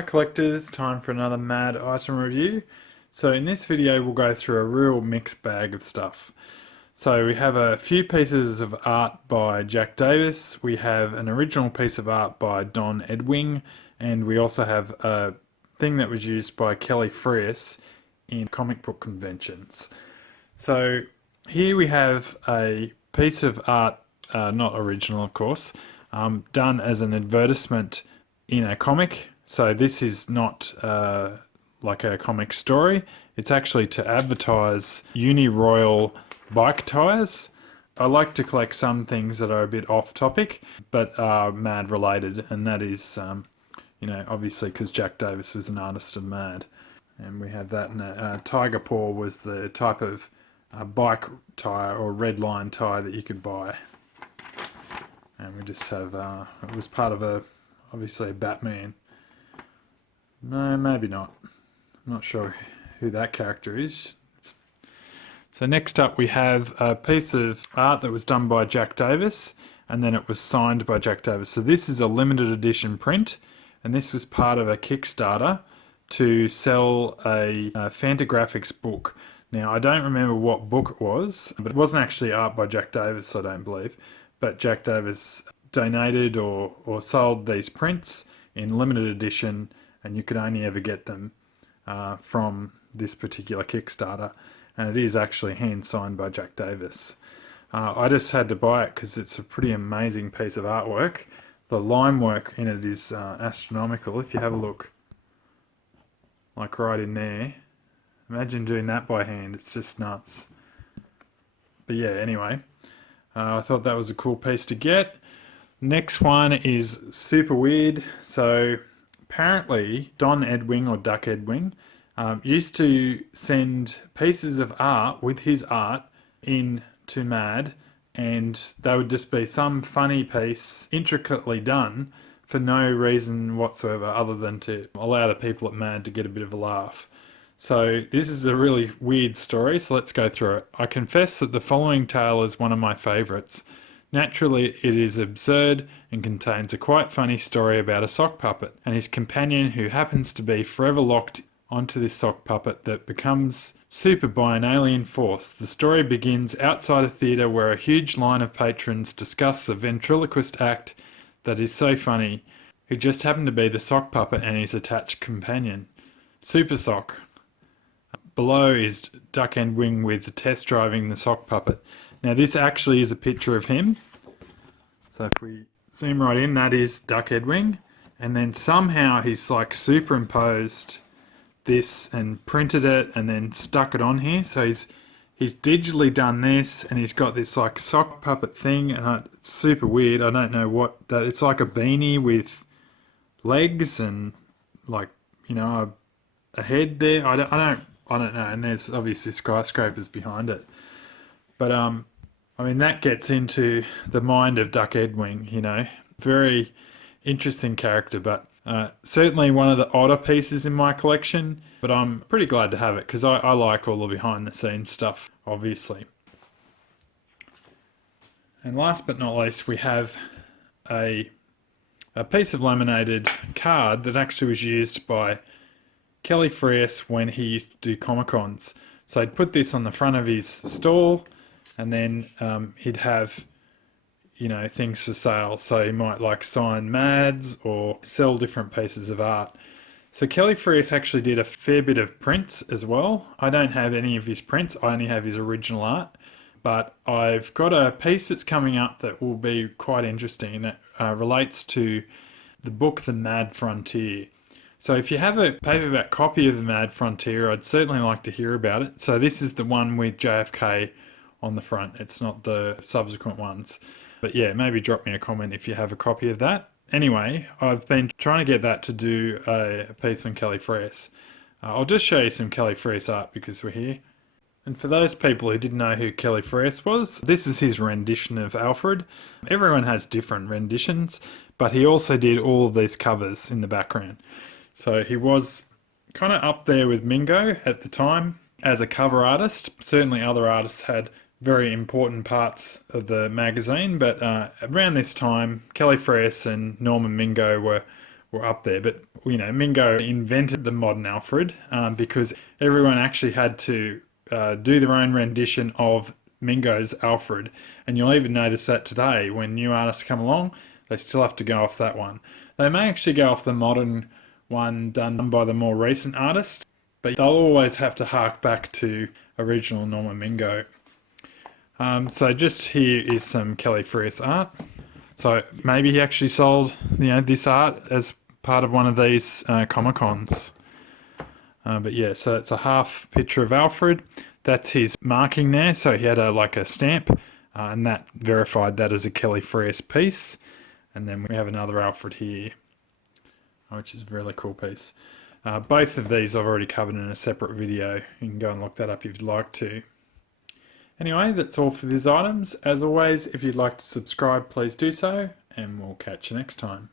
Hi collectors, time for another mad item review. So in this video we'll go through a real mixed bag of stuff. So we have a few pieces of art by Jack Davis, we have an original piece of art by Don Edwing, and we also have a thing that was used by Kelly Freas in comic book conventions. So here we have a piece of art, not original of course, done as an advertisement in a comic. So this is not like a comic story. It's actually to advertise Uni-Royal bike tyres. I like to collect some things that are a bit off topic, but are mad related, and that is, obviously because Jack Davis was an artist of mad. And we have that, and Tiger Paw was the type of bike tyre or red line tyre that you could buy. And we just have, it was part of obviously a Batman. No, maybe not. I'm not sure who that character is. So next up we have a piece of art that was done by Jack Davis, and then it was signed by Jack Davis. So this is a limited edition print, and this was part of a Kickstarter to sell a Fantagraphics book. Now I don't remember what book it was, but it wasn't actually art by Jack Davis, I don't believe. But Jack Davis donated or sold these prints in limited edition, and you could only ever get them from this particular Kickstarter, and it is actually hand signed by Jack Davis. I just had to buy it because it's a pretty amazing piece of artwork. The line work in it is astronomical. If you have a look, like right in there, imagine doing that by hand. It's just nuts. But yeah, anyway, I thought that was a cool piece to get. Next one is super weird. So apparently Don Edwing or Duck Edwing used to send pieces of art with his art in to Mad, and they would just be some funny piece intricately done for no reason whatsoever other than to allow the people at Mad to get a bit of a laugh. So this is a really weird story, so let's go through it. I confess that the following tale is one of my favourites. Naturally, it is absurd and contains a quite funny story about a sock puppet and his companion who happens to be forever locked onto this sock puppet that becomes super by an alien force. The story begins outside a theatre where a huge line of patrons discuss the ventriloquist act that is so funny, who just happened to be the sock puppet and his attached companion. Super Sock. Below is Duck Edwing with test driving the sock puppet. Now this actually is a picture of him. So if we zoom right in, that is Duck Edwing. And then somehow he's like superimposed this and printed it and then stuck it on here. So he's digitally done this, and he's got this like sock puppet thing, and it's super weird. I don't know what that. It's like a beanie with legs and like a head there. I don't know. And there's obviously skyscrapers behind it. But I mean, that gets into the mind of Duck Edwing, very interesting character, but certainly one of the odder pieces in my collection, but I'm pretty glad to have it because I like all the behind the scenes stuff, obviously. And last but not least, we have a piece of laminated card that actually was used by Kelly Freas when he used to do Comic-Cons. So he'd put this on the front of his stall, and then he'd have things for sale. So he might like sign Mads or sell different pieces of art. So Kelly Freas actually did a fair bit of prints as well. I don't have any of his prints, I only have his original art. But I've got a piece that's coming up that will be quite interesting. It relates to the book The Mad Frontier. So if you have a paperback copy of The Mad Frontier, I'd certainly like to hear about it. So this is the one with JFK on the front. It's not the subsequent ones. But yeah, maybe drop me a comment if you have a copy of that. Anyway, I've been trying to get that to do a piece on Kelly Freas. I'll just show you some Kelly Freas art because we're here. And for those people who didn't know who Kelly Freas was, this is his rendition of Alfred. Everyone has different renditions, but he also did all of these covers in the background. So he was kind of up there with Mingo at the time as a cover artist. Certainly other artists had very important parts of the magazine, but around this time, Kelly Freas and Norman Mingo were were up there. But, you know, Mingo invented the modern Alfred because everyone actually had to do their own rendition of Mingo's Alfred. And you'll even notice that today when new artists come along, they still have to go off that one. They may actually go off the modern one done by the more recent artists, but they'll always have to hark back to original Norman Mingo. So just here is some Kelly Freas art. So maybe he actually sold, you know, this art as part of one of these Comic-Cons. But yeah, so it's a half picture of Alfred. That's his marking there. So he had like a stamp, and that verified that as a Kelly Freas piece. And then we have another Alfred here, which is a really cool piece. Both of these I've already covered in a separate video. You can go and look that up if you'd like to. Anyway, that's all for these items. As always, if you'd like to subscribe, please do so, and we'll catch you next time.